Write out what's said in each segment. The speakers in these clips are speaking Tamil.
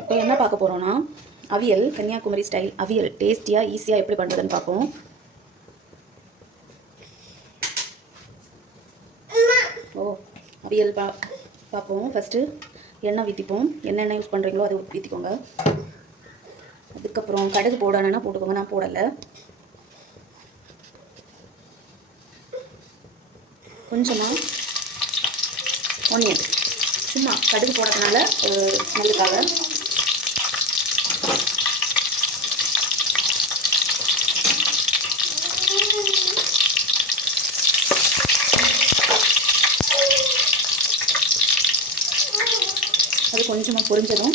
இப்போ என்ன பார்க்க போகிறோன்னா அவியல், கன்னியாகுமரி ஸ்டைல் அவியல் டேஸ்டியாக ஈஸியாக எப்படி பண்ணுறதுன்னு பார்ப்போம். அவியல் பார்ப்போம். ஃபஸ்ட்டு எண்ணெய் ஊற்றிப்போம். என்ன யூஸ் பண்ணுறீங்களோ அதை ஊற்றிக்கோங்க. அதுக்கப்புறம் கடுகு போடணுன்னா போட்டுக்கோங்க, நான் போடலை. கொஞ்சமாக ஆனியன், சும்மா கடுகு போடுறதுனால ஒரு ஸ்மெல்லுக்காக. அது கொஞ்சமாக பொரிஞ்சதும்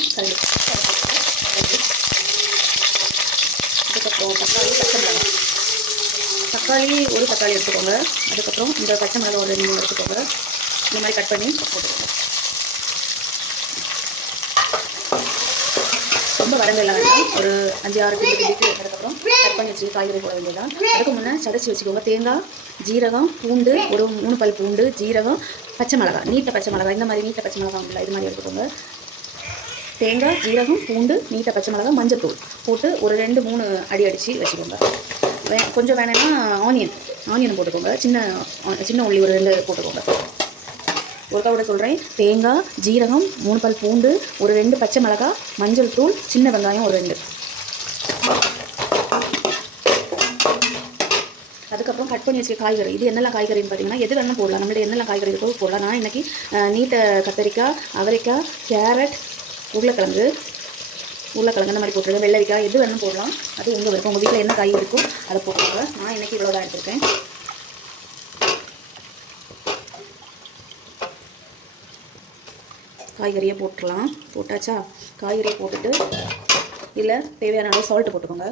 அதுக்கப்புறம் தக்காளி ஒரு தக்காளி எடுத்துக்கோங்க. அதுக்கப்புறம் இந்த பச்சை மிளகாய் ஒரு 2 எடுத்துக்கோங்க. இந்த மாதிரி கட் பண்ணி போட்டுக்கோங்க. ரொம்ப வரங்கெல்லாம் வேண்டாம், ஒரு 5-6 கிண்டிட்டு அதுக்கப்புறம் கட் பண்ணி வச்சு காய்கறி போட வேண்டியதான். அதுக்கு முன்னே சதைச்சி வச்சுக்கோங்க. தேங்காய், ஜீரகம், பூண்டு, ஒரு 3 பல் பூண்டு, ஜீரகம், பச்சை மிளகாய், நீட்ட பச்சை மிளகாய், இந்த மாதிரி நீட்ட பச்சை மிளகாய் இல்லை, இது மாதிரி எடுத்துக்கோங்க. தேங்காய், ஜீரகம், பூண்டு, நீட்ட பச்சை மிளகாய், மஞ்சத்தூள் போட்டு ஒரு 2-3 அடி அடித்து வச்சுக்கோங்க. கொஞ்சம் வேணும்னா ஆனியன் போட்டுக்கோங்க. சின்ன உள்ளி ஒரு 2 போட்டுக்கோங்க. ஒருக்கா கூட சொல்கிறேன். தேங்காய், ஜீரகம், 3 பல் பூண்டு, ஒரு 2 பச்சை மிளகாய், மஞ்சள் தூள், சின்ன வெங்காயம் ஒரு 2. அதுக்கப்புறம் கட் பண்ணி வச்சுக்க காய்கறி. இது என்னெல்லாம் காய்கறின்னு பார்த்தீங்கன்னா எது வேணாலும் போடலாம். நம்மளுடைய என்னெல்லாம் காய்கறி இருக்கோ போடலாம். நான் இன்றைக்கி நீட்ட கத்தரிக்காய், அவரைக்காய், கேரட், உருளைக்கிழங்கு இந்த மாதிரி போட்டுருக்கேன். வெள்ளரிக்காய், எது வேணாலும் போடலாம். அது உங்கள் விருப்பம். உங்கள் வீட்டில் என்ன காய் இருக்கோ அதை போட்டுருங்க. நான் இன்றைக்கி இவ்வளோ தான் எடுத்துருக்கேன். காய்கறியை போட்டுடலாம். போட்டாச்சா? காய்கறியை போட்டுட்டு இதில் தேவையான அளவு சால்ட்டு போட்டுக்கோங்க.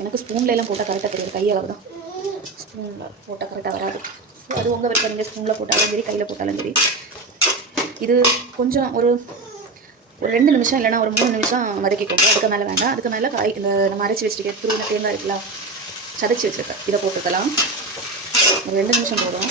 எனக்கு ஸ்பூன்லாம் போட்டால் கரெக்டாக தெரியாது, கையால் தான். ஸ்பூனில் போட்டால் கரெக்டாக வராது. ஸோ அது உங்கள் விருப்பம். நீங்கள் ஸ்பூனில் போட்டாலும் சரி, கையில் போட்டாலும் சரி. இது கொஞ்சம் ஒரு 2 நிமிஷம் இல்லைனா ஒரு 3 நிமிஷம் வதக்கிக்கோங்க. அதுக்கு மேலே வேண்டாம். அதுக்கு மேலே இந்த நம்ம அரைச்சி வச்சுருக்கேன் துருவின தேங்காய் இருக்குல்ல, சதைச்சி வச்சுருக்கேன், இதை போட்டுக்கலாம். ஒரு 2 நிமிஷம் போடும்.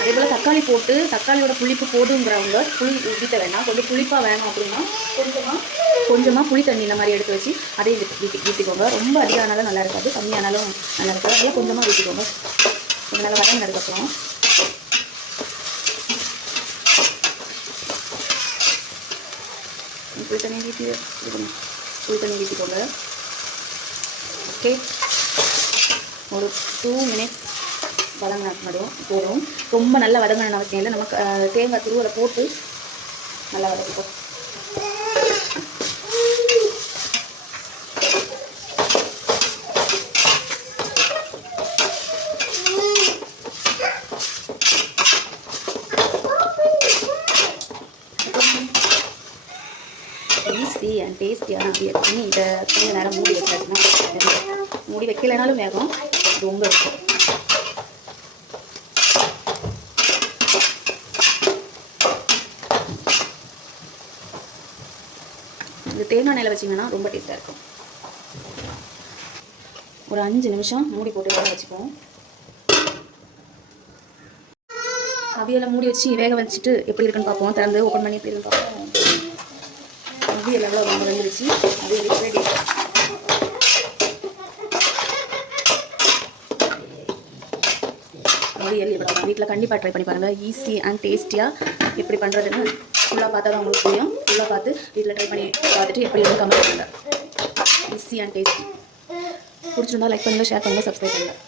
அதே போல் தக்காளி போட்டு, தக்காளியோட புளிப்பு போதுங்கிறவங்க புளி ஊற்றிட்ட வேண்டாம். கொஞ்சம் புளிப்பாக வேணும் அப்படின்னா கொஞ்சமாக புளி தண்ணி இந்த மாதிரி எடுத்து வச்சு அதையும் ஊற்றிக்கோங்க. ரொம்ப அதிகமானாலும் நல்லா இருக்காது, கம்மியானாலும் நல்லா இருக்காது. அதெல்லாம் கொஞ்சமாக ஊற்றிக்கோங்க. கொஞ்சம் நல்லா வதங்கினதுக்கப்புறம் புளி தண்ணி ஊற்றிக்கோங்க. ஓகே, ஒரு 2 மினிட்ஸ் வதங்கினதும் போதும். ரொம்ப நல்லா வதங்கணும்னு அவசியம் இல்லை. நமக்கு தேங்காய் துருவலை போட்டு நல்லா வதக்கிப்போம். ஈஸி அண்ட் டேஸ்டியான அவியல் பண்ணி இதை கொஞ்சம் நேரம் மூடி வச்சாச்சுன்னா, மூடி வைக்கலைனாலும் வேகம், ரொம்ப இருக்கும். இந்த தேங்காய் எண்ணெயில் வச்சிங்கன்னா ரொம்ப டேஸ்ட்டாக இருக்கும். ஒரு 5 நிமிஷம் மூடி போட்டு வேக வச்சுப்போம். அவியலை மூடி வச்சு வேக வச்சுட்டு எப்படி இருக்குன்னு பார்ப்போம். திறந்து ஓப்பன் பண்ணி எப்படி இருக்குன்னு பார்ப்போம். அவியல் எவ்வளோ ரொம்ப வந்துருச்சு. அவியல் ரெடி. அவியல் இவ்வளோ வீட்டில் கண்டிப்பாக ட்ரை பண்ணி பாருங்கள். ஈஸி அண்ட் டேஸ்டியாக எப்படி பண்ணுறதுன்னு ஃபுல்லாக பார்த்தா தான் உங்களுக்கு புரியும். ஃபுல்லாக பார்த்து வீட்டில் ட்ரை பண்ணி பார்த்துட்டு எப்படி கமெண்ட் பண்ணுங்கள். Easy and tasty. பிடிச்சிருந்தா லைக் பண்ணுங்கள், ஷேர் பண்ணுங்கள், சப்ஸ்கிரைப் பண்ணுங்கள்.